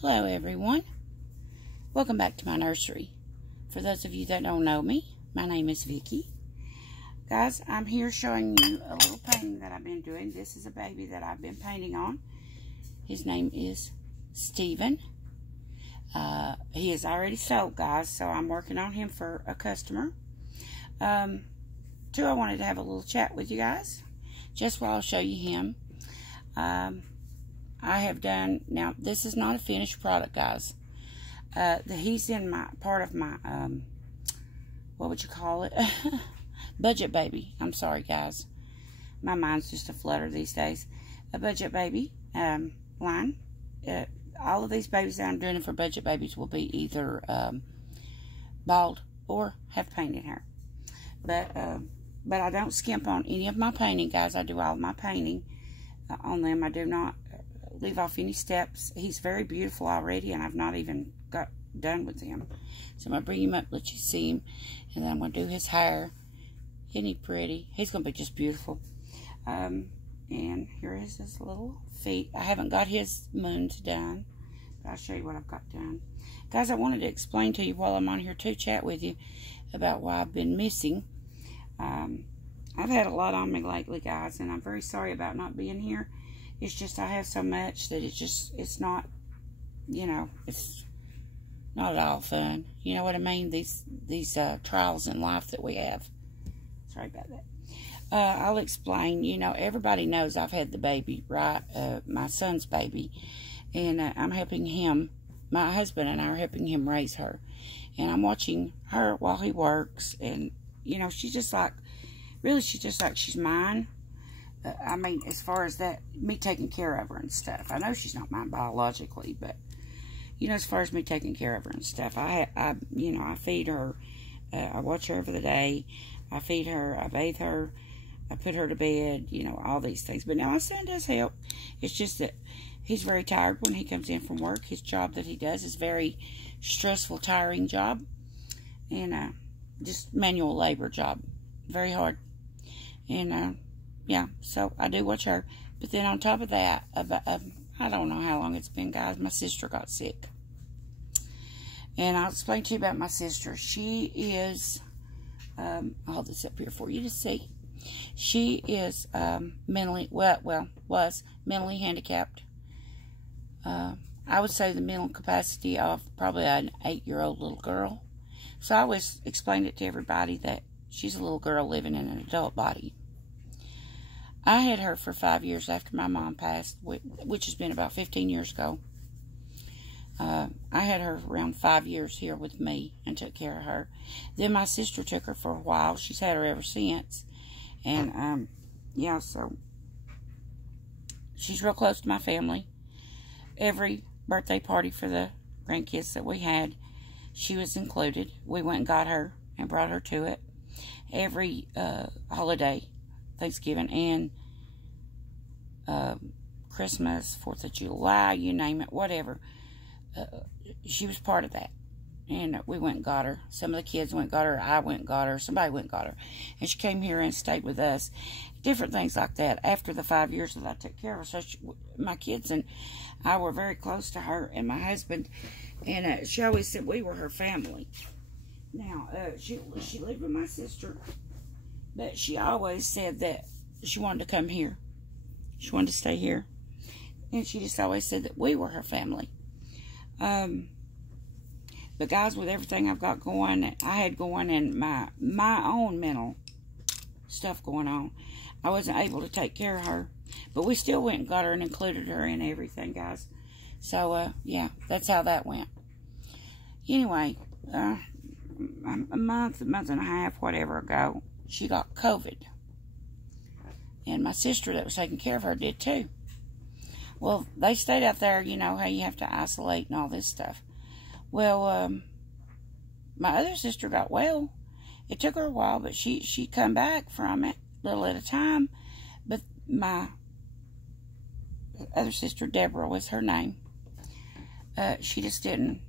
Hello everyone, welcome back to my nursery. For those of you that don't know me, my name is Vicky. Guys, I'm here showing you a little painting that I've been doing. This is a baby that I've been painting on. His name is Steven. He is already sold, guys, so I'm working on him for a customer. I wanted to have a little chat with you guys just while I'll show you him. I have done, now this is not a finished product, guys. He's in my, part of my, what would you call it? Budget baby. I'm sorry, guys. My mind's just a flutter these days. A budget baby line. All of these babies that I'm doing for budget babies will be either bald or have painted hair. But I don't skimp on any of my painting, guys. I do all of my painting on them. I do not leave off any steps. He's very beautiful already, and I've not even got done with him. So I'm going to bring him up, let you see him, and then I'm going to do his hair. Isn't he pretty? He's going to be just beautiful. And here is his little feet. I haven't got his moons done, but I'll show you what I've got done. Guys, I wanted to explain to you while I'm on here to chat with you about why I've been missing. I've had a lot on me lately, guys, and I'm very sorry about not being here. It's just I have so much that it's not, you know, it's not at all fun. You know what I mean? These trials in life that we have. Sorry about that. I'll explain. You know, everybody knows I've had the baby, right? My son's baby. And I'm helping him. My husband and I are helping him raise her. And I'm watching her while he works. And, you know, she's just like, really, she's just like she's mine. I mean, as far as that, me taking care of her and stuff. I know she's not mine biologically, but, you know, as far as me taking care of her and stuff, you know, I feed her. I watch her every day. I feed her. I bathe her. I put her to bed, you know, all these things. But now my son does help. It's just that he's very tired when he comes in from work. His job that he does is very stressful, tiring job. And just manual labor job. Very hard. And, yeah, so I do watch her. But then on top of that, I don't know how long it's been, guys. My sister got sick. And I'll explain to you about my sister. She is, I'll hold this up here for you to see. She is mentally, was mentally handicapped. I would say the mental capacity of probably an 8-year-old little girl. So I always explain it to everybody that she's a little girl living in an adult body. I had her for 5 years after my mom passed, which has been about 15 years ago. I had her around 5 years here with me and took care of her. Then my sister took her for a while. She's had her ever since. And, yeah, so she's real close to my family. Every birthday party for the grandkids that we had, she was included. We went and got her and brought her to it. Every holiday, Thanksgiving and Christmas, 4th of July, you name it, whatever. She was part of that. And we went and got her. Some of the kids went and got her. I went and got her. Somebody went and got her. And she came here and stayed with us. Different things like that. After the 5 years that I took care of her, so my kids and I were very close to her and my husband. And she always said we were her family. Now, she lived with my sister. But she always said that she wanted to come here. She wanted to stay here. And she just always said that we were her family. But guys, with everything I've got going, I had going and my own mental stuff going on, I wasn't able to take care of her. But we still went and got her and included her in everything, guys. So, yeah, that's how that went. Anyway, a month and a half, whatever ago, she got COVID. And my sister that was taking care of her did too. Well, they stayed out there, you know, how you have to isolate and all this stuff. Well, my other sister got well. It took her a while, but she come back from it little at a time. But my other sister, Deborah was her name, she just didn't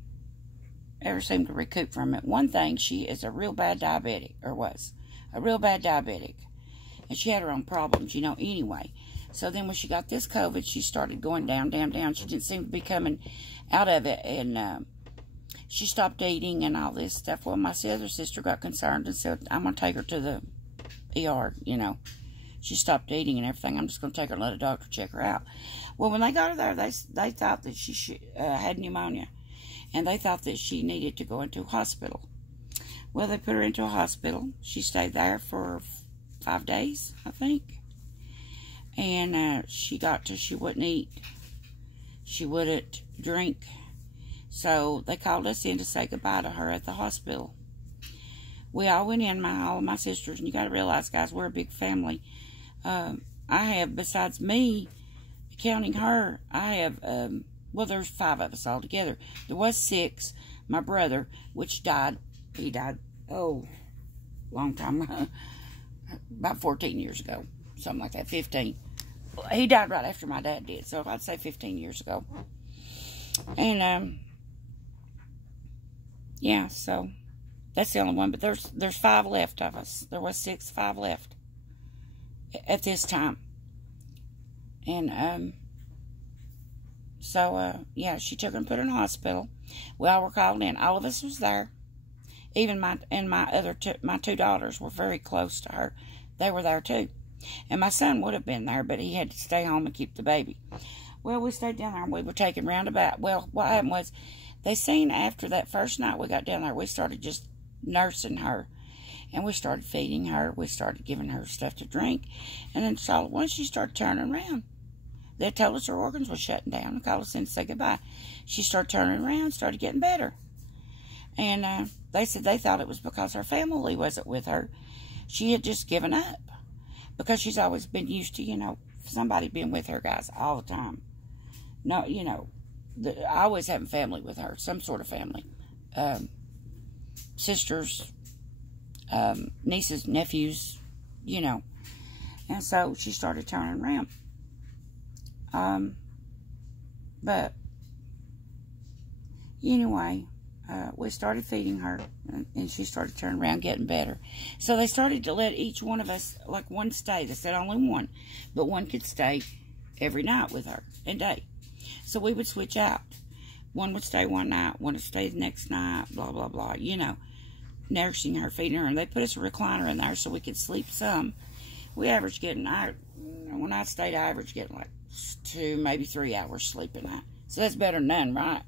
ever seem to recoup from it. One thing, she is a real bad diabetic, or was a real bad diabetic. And she had her own problems, you know, anyway. So then when she got this COVID, she started going down, down, down. She didn't seem to be coming out of it. And she stopped eating and all this stuff. Well, my other sister got concerned and said, I'm going to take her to the ER, you know. She stopped eating and everything. I'm just going to take her and let a doctor check her out. Well, when they got her there, they thought that she had pneumonia. And they thought that she needed to go into a hospital. Well, they put her into a hospital. She stayed there for 5 days, I think. And she wouldn't eat. She wouldn't drink. So they called us in to say goodbye to her at the hospital. We all went in, all of my sisters, and you got to realize, guys, we're a big family. I have, besides me, counting her, I have, well, there's 5 of us all together. There was 6. My brother, which died, he died, long time, about 14 years ago, something like that, 15. He died right after my dad did, so I'd say 15 years ago. And, yeah, so that's the only one. But there's 5 left of us. There was 6, 5 left at this time. And, so, yeah, she took her and put her in the hospital. We all were called in. All of us was there. Even my 2 daughters were very close to her. They were there too. And my son would have been there, but he had to stay home and keep the baby. Well, we stayed down there and we were taken roundabout. Well, what happened was, they seen after that first night we got down there, we started just nursing her. And we started feeding her. We started giving her stuff to drink. And then all at once she started turning around. They told us her organs were shutting down and called us in to say goodbye. She started turning around, started getting better. And they said they thought it was because her family wasn't with her. She had just given up. Because she's always been used to, you know, somebody being with her, guys, all the time. No, you know, I always having family with her, some sort of family. Sisters, nieces, nephews, you know. And so she started turning around. But anyway, we started feeding her, and she started turning around, getting better. So they started to let each one of us, like, one stay. They said only one, but one could stay every night with her and day. So we would switch out. One would stay one night, one would stay the next night, blah, blah, blah, you know, nursing her, feeding her. And they put us a recliner in there so we could sleep some. We averaged getting, when I stayed, I averaged getting like 2, maybe 3 hours sleep a night. So that's better than none, right?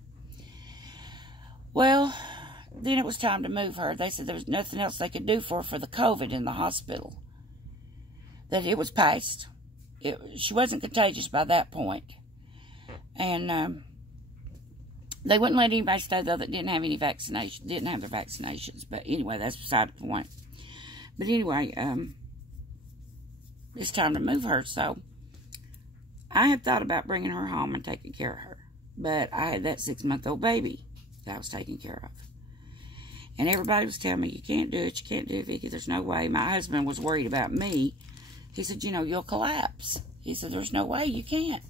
Well, then it was time to move her. They said there was nothing else they could do for the COVID in the hospital. That it was past. She wasn't contagious by that point. And they wouldn't let anybody stay, though, that didn't have any vaccination, didn't have their vaccinations. But anyway, that's beside the point. But anyway, it's time to move her. So I had thought about bringing her home and taking care of her. But I had that 6-month-old baby that I was taking care of. And everybody was telling me, you can't do it, you can't do it, Vicki, there's no way. My husband was worried about me. He said, you know, you'll collapse. He said, there's no way, you can't.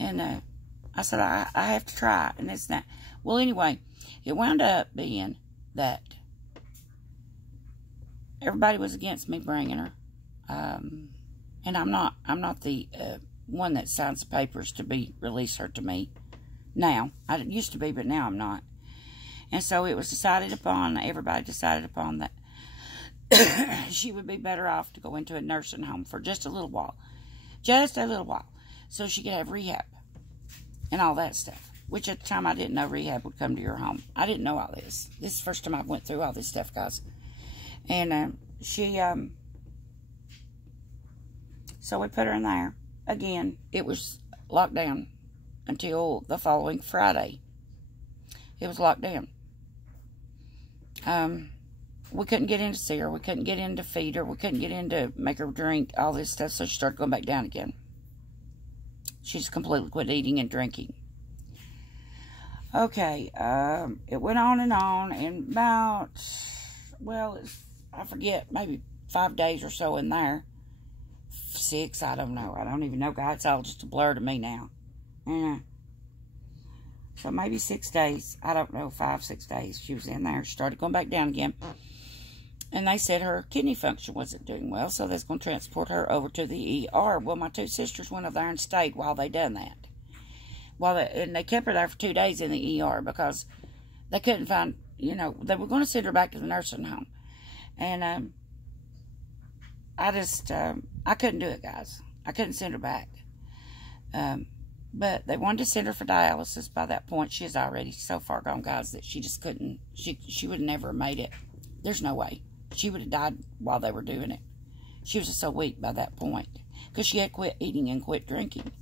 And I said, I have to try, and it's not. Well, anyway, it wound up being that everybody was against me bringing her. And I'm not the one that signs the papers to release her to me. Now, I used to be, but now I'm not. And so it was decided upon, everybody decided upon that she would be better off to go into a nursing home for just a little while. Just a little while. So she could have rehab and all that stuff. Which at the time I didn't know rehab would come to your home. I didn't know all this. This is the first time I went through all this stuff, guys. And so we put her in there. Again, it was locked down until the following Friday. It was locked down. We couldn't get in to see her. We couldn't get in to feed her. We couldn't get in to make her drink, all this stuff. So she started going back down again. She just completely quit eating and drinking. Okay, it went on, and about, well, I forget, maybe 5 days or so in there. 6, I don't know. I don't even know, God. It's all just a blur to me now. So maybe 6 days. I don't know, 5, 6 days. She was in there. She started going back down again. And they said her kidney function wasn't doing well, so they was going to transport her over to the ER. Well, my two sisters went over there and stayed while they done that. And they kept her there for 2 days in the ER because they couldn't find, they were going to send her back to the nursing home. And I couldn't do it, guys. I couldn't send her back. But they wanted to send her for dialysis. By that point, she is already so far gone, guys, that she just couldn't, she would never have made it. There's no way. She would have died while they were doing it. She was just so weak by that point because she had quit eating and quit drinking.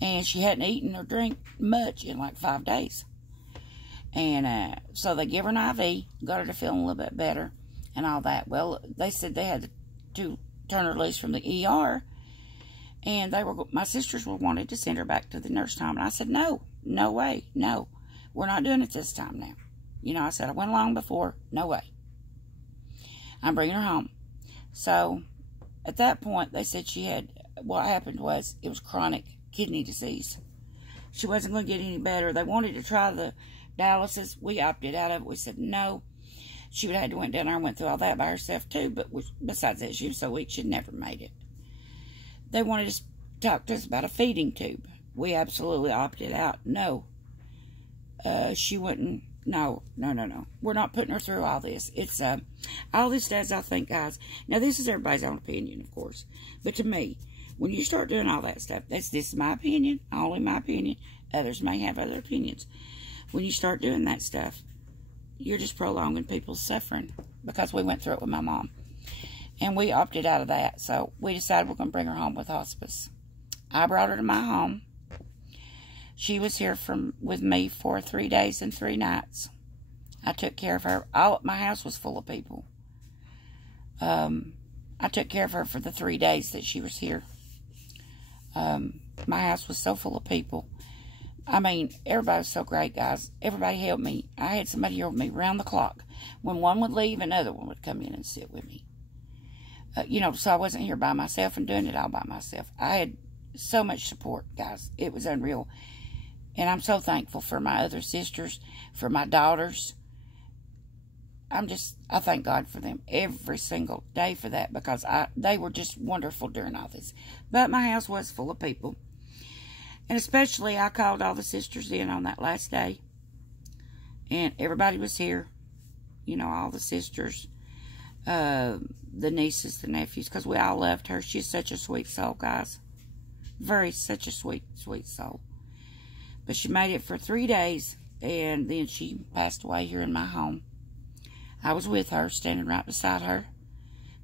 And she hadn't eaten or drank much in like 5 days. And so they gave her an IV, got her to feeling a little bit better and all that. Well, they said they had to turn her loose from the ER. And my sisters were wanting to send her back to the nursing home. And I said, no way, no. We're not doing it this time now. I said, I went along before, no way. I'm bringing her home. So, at that point, they said what happened was, it was chronic kidney disease. She wasn't going to get any better. They wanted to try the dialysis. We opted out of it. We said no. She would have had to went down there and went through all that by herself too, but besides that, she was so weak, she'd never made it. They wanted to talk to us about a feeding tube. We absolutely opted out. No. She wouldn't. No. We're not putting her through all this. It's, all this does, I think, guys. Now, this is everybody's own opinion, of course. But to me, when you start doing all that stuff, this is my opinion, only my opinion. Others may have other opinions. When you start doing that stuff, you're just prolonging people's suffering. Because we went through it with my mom. And we opted out of that. So, we decided we're going to bring her home with hospice. I brought her to my home. She was here with me for 3 days and 3 nights. I took care of her. My house was full of people. I took care of her for the 3 days that she was here. My house was so full of people. I mean, everybody was so great, guys. Everybody helped me. I had somebody help me round the clock. When one would leave, another one would come in and sit with me. So I wasn't here by myself and doing it all by myself. I had so much support, guys. It was unreal. And I'm so thankful for my other sisters, for my daughters. I thank God for them every single day for that because they were just wonderful during all this. But my house was full of people. And especially I called all the sisters in on that last day. And everybody was here. All the sisters, the nieces, the nephews, because we all loved her. She's such a sweet soul, guys. Such a sweet, sweet soul. But she made it for 3 days, and then she passed away here in my home. I was with her, standing right beside her,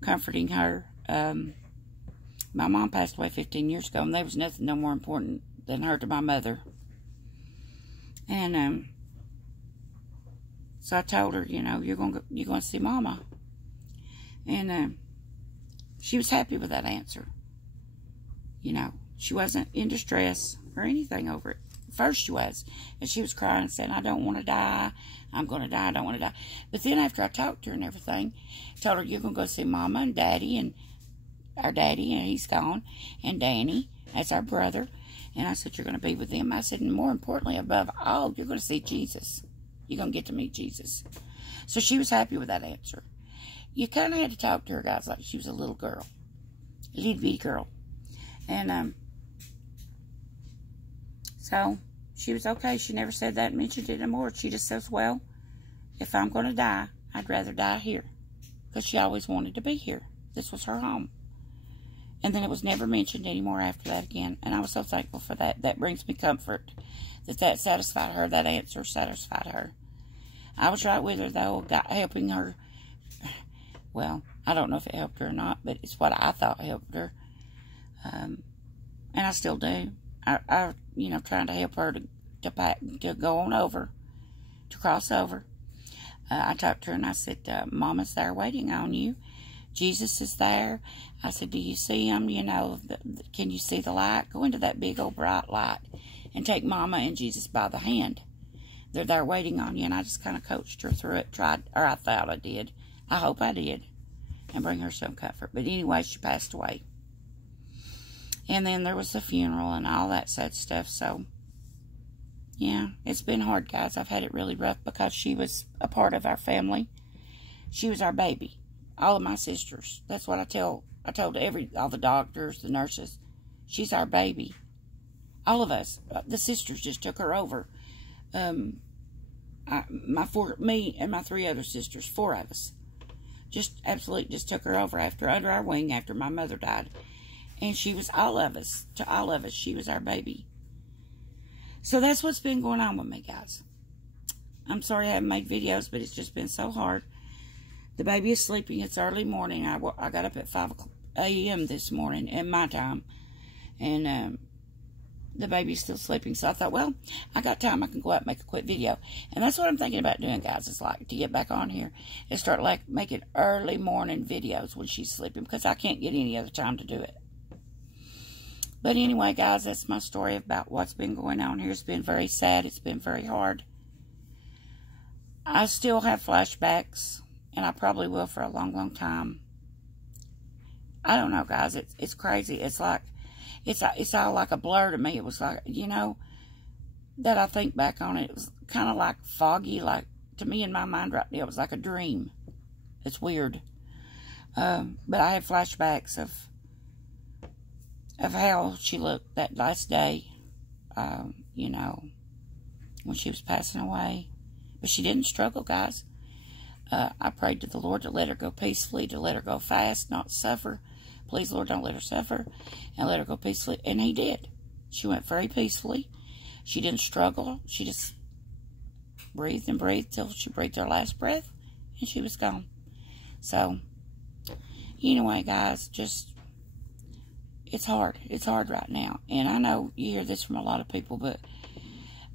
comforting her. My mom passed away 15 years ago, and there was nothing no more important than her to my mother. And so I told her, you're going to see Mama. And she was happy with that answer. She wasn't in distress or anything over it. First she was. And she was crying and saying, I don't want to die. I'm going to die. I don't want to die. But then after I talked to her and everything, told her, you're going to go see Mama and Daddy and our daddy, and he's gone. And Danny, that's our brother. And I said, you're going to be with them. I said, and more importantly, above all, you're going to see Jesus. You're going to get to meet Jesus. So she was happy with that answer. You kind of had to talk to her, guys, like she was a little girl. A little bitty girl. And, so, she was okay. She never said that, mentioned it anymore. She just says, well, if I'm going to die, I'd rather die here. Because she always wanted to be here. This was her home. And then it was never mentioned anymore after that again. And I was so thankful for that. That brings me comfort. That satisfied her. That answer satisfied her. I was right with her, though, helping her. Well, I don't know if it helped her or not, but it's what I thought helped her. And I still do. I trying to help her to go on over, to cross over. I talked to her and I said, Mama's there waiting on you. Jesus is there. I said, do you see him? Can you see the light? Go into that big old bright light and take Mama and Jesus by the hand. They're there waiting on you. And I just kind of coached her through it, or I thought I did. I hope I did. And bring her some comfort. But anyway, she passed away. And then there was the funeral and all that sad stuff. So, yeah, it's been hard, guys. I've had it really rough because she was a part of our family. She was our baby. All of my sisters. That's what I told all the doctors, the nurses. She's our baby. All of us. The sisters just took her over. Me and my 3 other sisters, 4 of us, just absolutely just took her over under our wing after my mother died. And she was all of us. To all of us, she was our baby. So that's what's been going on with me, guys. I'm sorry I haven't made videos, but it's just been so hard. The baby is sleeping. It's early morning. I got up at 5 a.m. this morning in my time. And the baby's still sleeping. So I thought, well, I got time. I can go out and make a quick video. And that's what I'm thinking about doing, guys. It's like to get back on here and start like making early morning videos when she's sleeping, because I can't get any other time to do it. But anyway, guys, that's my story about what's been going on here. It's been very sad. It's been very hard. I still have flashbacks, and I probably will for a long, long time. I don't know, guys. It's crazy. It's like, it's all like a blur to me. It was like, you know, that I think back on it, it was kind of like foggy, like, to me in my mind right now, it was like a dream. It's weird. But I had flashbacks of how she looked that last day, you know, when she was passing away. But she didn't struggle, guys. I prayed to the Lord to let her go peacefully, to let her go fast, not suffer. Please, Lord, don't let her suffer, and let her go peacefully. And He did. She went very peacefully. She didn't struggle. She just breathed and breathed till she breathed her last breath, and she was gone. So, anyway, guys, just, it's hard. It's hard right now. And I know you hear this from a lot of people, but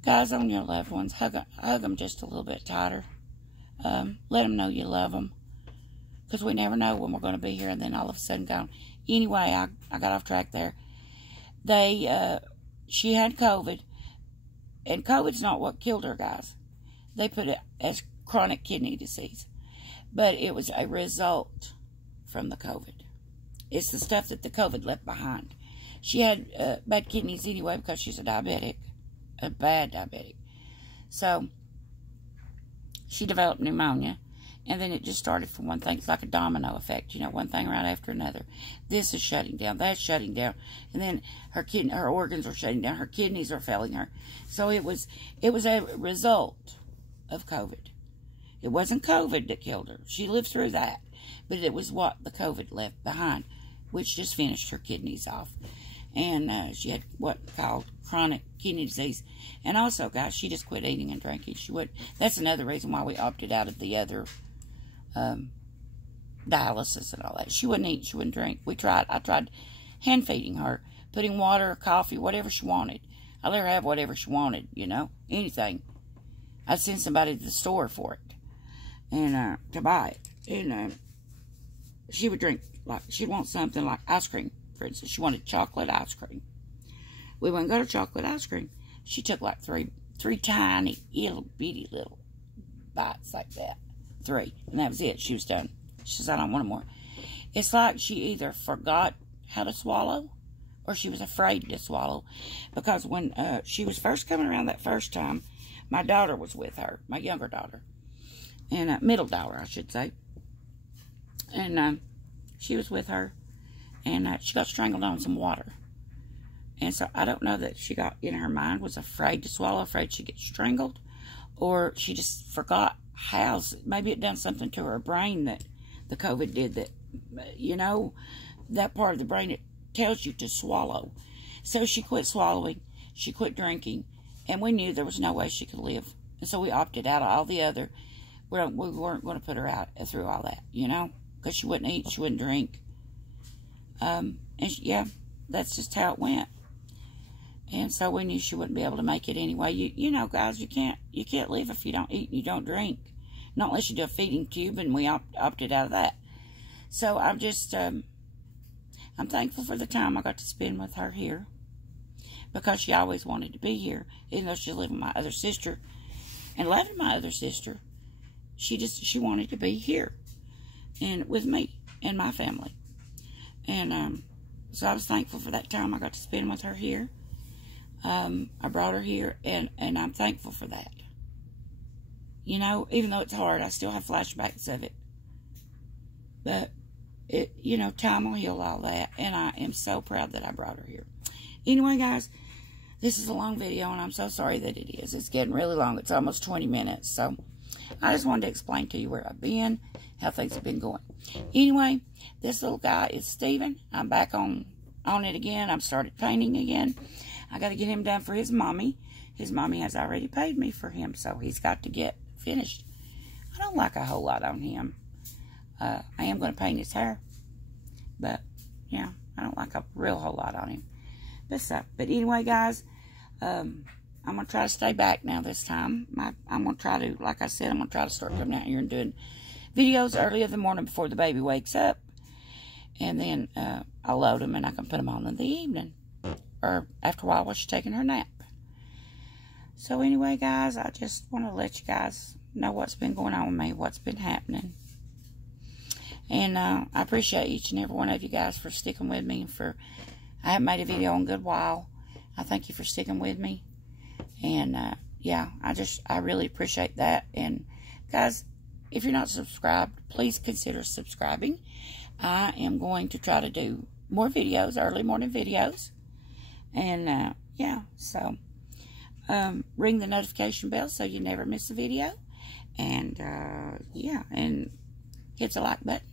guys, on your loved ones, hug them just a little bit tighter. Let them know you love them. Because we never know when we're going to be here and then all of a sudden gone. Anyway, I got off track there. She had COVID. And COVID's not what killed her, guys. They put it as chronic kidney disease. But it was a result from the COVID. It's the stuff that the COVID left behind. She had bad kidneys anyway because she's a diabetic. A bad diabetic. So, she developed pneumonia. And then it just started from one thing. It's like a domino effect, you know, one thing right after another. This is shutting down. That's shutting down. And then her organs are shutting down. Her kidneys are failing her. So it was a result of COVID. It wasn't COVID that killed her. She lived through that. But it was what the COVID left behind, which just finished her kidneys off. And she had what called chronic kidney disease. And also, guys, she just quit eating and drinking. That's another reason why we opted out of the other dialysis and all that. She wouldn't eat, she wouldn't drink. I tried hand feeding her, putting water, coffee, whatever she wanted. I let her have whatever she wanted, you know, anything. I'd send somebody to the store for it, and to buy it. And she would drink, like, she'd want something like ice cream, for instance. She wanted chocolate ice cream. We wouldn't go to chocolate ice cream. She took like three tiny, ittle bitty little bites like that. 3, and that was it. She was done. She says, I don't want more. It's like she either forgot how to swallow or she was afraid to swallow, because when she was first coming around that first time, my daughter was with her, my younger daughter, and middle daughter, I should say, and she was with her, and she got strangled on some water. And so I don't know that she got in her mind, was afraid to swallow, afraid she'd get strangled, or she just forgot how. Maybe it done something to her brain that the COVID did, that, you know, that part of the brain that tells you to swallow. So she quit swallowing, she quit drinking, and we knew there was no way she could live. And so we opted out of all the other. We weren't going to put her out through all that, you know, because she wouldn't eat, she wouldn't drink. Yeah, that's just how it went. And so we knew she wouldn't be able to make it anyway. You know, guys, you can't live if you don't eat and you don't drink. Not unless you do a feeding tube, and we opted out of that. So I'm just, I'm thankful for the time I got to spend with her here, because she always wanted to be here, even though she lived with my other sister and loved my other sister. She wanted to be here and with me and my family. And so I was thankful for that time I got to spend with her here. I brought her here, and I'm thankful for that. You know, even though it's hard, I still have flashbacks of it. But, you know, time will heal all that. And I am so proud that I brought her here. Anyway, guys, this is a long video, and I'm so sorry that it is. It's getting really long. It's almost 20 minutes. So, I just wanted to explain to you where I've been, how things have been going. Anyway, this little guy is Steven. I'm back on it again. I've started painting again. I got to get him done for his mommy. His mommy has already paid me for him, so he's got to get finished. I don't like a whole lot on him. I am going to paint his hair. But, yeah, I don't like a real whole lot on him. But anyway, guys, I'm going to try to stay back now this time. I'm going to try to, like I said, I'm going to try to start coming out here and doing videos early in the morning before the baby wakes up. And then I'll load them and I can put them on in the evening. Or after a while while she's taking her nap. So anyway, guys, I just want to let you guys know what's been going on with me, what's been happening. And I appreciate each and every one of you guys for sticking with me. I haven't made a video in a good while. I thank you for sticking with me. And, yeah, I really appreciate that. And, guys, if you're not subscribed, please consider subscribing. I am going to try to do more videos, early morning videos. And, yeah, so, ring the notification bell so you never miss a video. And, yeah, and hit the like button.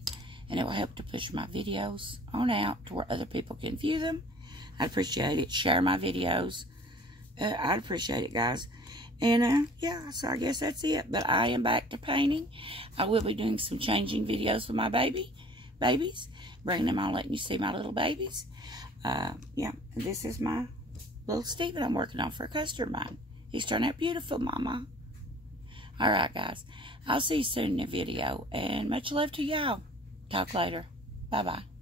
And it will help to push my videos on out to where other people can view them. I'd appreciate it. Share my videos. I'd appreciate it, guys. And, yeah, so I guess that's it. But I am back to painting. I will be doing some changing videos with my babies. Bringing them on, letting you see my little babies. Yeah, this is my little Steven I'm working on for a customer of mine. He's turned out beautiful, Mama. Alright, guys. I'll see you soon in a video. And much love to y'all. Talk later. Bye-bye.